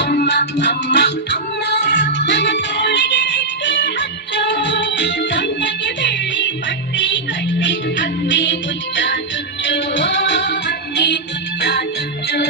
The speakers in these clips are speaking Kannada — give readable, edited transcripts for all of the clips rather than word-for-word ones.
ಅಮ್ಮ ಅಮ್ಮ ಅಮ್ಮ ನನ್ನ ತೋಳಿಗೆ ರೆಕ್ಕೆ ಹಚ್ಚು, ಸೊಂಟಕ್ಕೆ ಬೆಳ್ಳಿ ಪಟ್ಟಿ ಕಟ್ಟಿ ಹತ್ತಿ ಕುಚ್ಚ ಚುಚ್ಚು, ಹತ್ತಿ ಕುಚ್ಚ ಚುಚ್ಚು.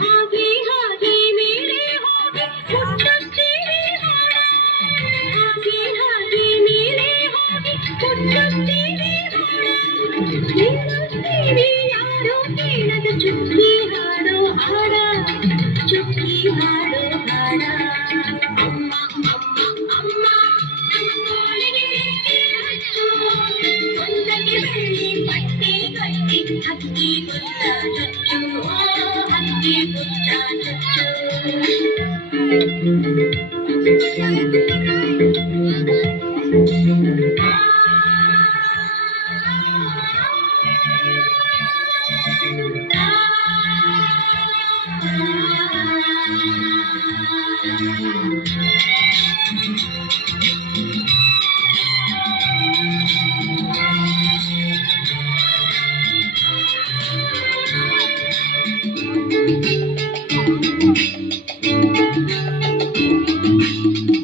ಹಾಗೆ ಹಾಗೆ ಮೇಲೆ ಹೋಗಿ ಮುಟ್ಟುತ್ತೀರಿ ಹಾಡ, ಹಾಗೆ ಹಾಗೆ ಮೇಲೆ ಹೋಗಿ ಮುಟ್ಟುತ್ತೀರಿ ಹಾಡ, ನಿಲ್ಲುತ್ತೀರಿ ಯಾರೋ ಕೇಳದ ಚುಕ್ಕಿ ಹಾಡೋ ಹಾಡ, ಚುಕ್ಕಿ ಹಾಡೋ ಹಾಡ. ಅಮ್ಮ ಅಮ್ಮ ಅಮ್ಮ ನಮ್ಮ ತೋಳಿಗೆ ರೆಕ್ಕೆ ಹಚ್ಚು, ಸೊಂಟಕ್ಕೆ ಬೆಳ್ಳಿ ಪಟ್ಟಿ ಕಟ್ಟಿ ಹತ್ತಿ ಕುಚ್ಚ ಚುಚ್ಚು, ಹತ್ತಿ ಕುಚ್ಚ ಚುಚ್ಚು.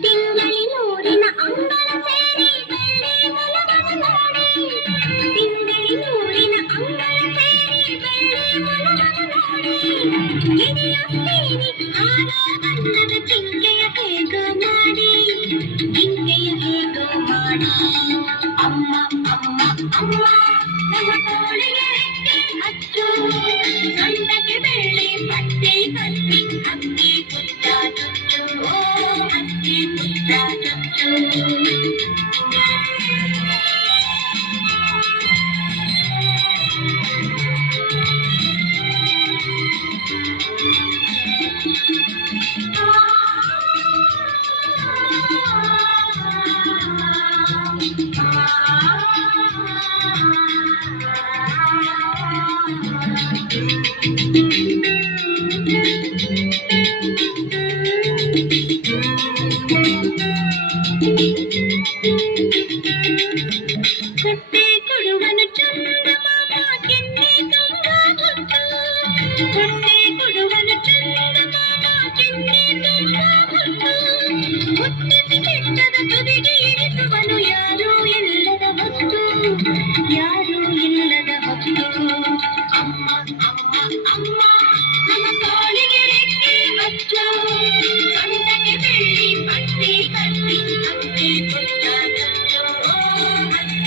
ತಿಂಗಳಿನೂರಿನ ಅಂಗಳ ಸೇರಿ ಬೆಳ್ಳಿ ಮೊಲವನ್ನು ನೋಡಿ, ತಿಂಗಳಿನೂರಿನ ಅಂಗಳ ಸೇರಿ ಬೆಳ್ಳಿ ಮೊಲವನ್ನು ನೋಡಿ, ಹಿಡಿಯುತ್ತೀರಿ ಆರೋ ಬಣ್ಣದ ಜಿಂಕೆಯ ಹೇಗೋ ಮಾಡಿ, ಜಿಂಕೆಯ ಹೇಗೋ ಮಾಡಿ. ಅಮ್ಮ ಅಮ್ಮ ಅಮ್ಮ ನಮ್ಮ ತೋಳಿಗೆ ರೆಕ್ಕೆ ಹಚ್ಚು, ಸೊಂಟಕ್ಕೆ ಬೆಳ್ಳಿ ಪಟ್ಟಿ ಕಟ್ಟಿ ಹತ್ತಿ ಕುಚ್ಚ ಚುಚ್ಚು, ಹತ್ತಿ ಕುಚ್ಚ ಚುಚ್ಚು. ಕೊಟ್ಟೆ ಕೊಡುವನು ಚಂದಮಾಮ ಕೆನ್ನೆ ತುಂಬ ಹೊತ್ತು, ಕೊಟ್ಟೆ ಕೊಡುವನು ಚಂದಮಾಮ ಕೆನ್ನೆ ತುಂಬ ಹೊತ್ತು, ಮುತ್ತಿಸಿ ಬೆಟ್ಟದ ತುದಿಗೆ ಇಳಿಸುವನು ಯಾರೂ ಇಲ್ಲದ ಹೊತ್ತು, ಯಾರೂ ಇಲ್ಲದ ಹೊತ್ತು. ಅಮ್ಮ ಅಮ್ಮ ಅಮ್ಮ ನಮ್ಮ ತೋಳಿಗೆ ರೆಕ್ಕೆ ಹಚ್ಚು,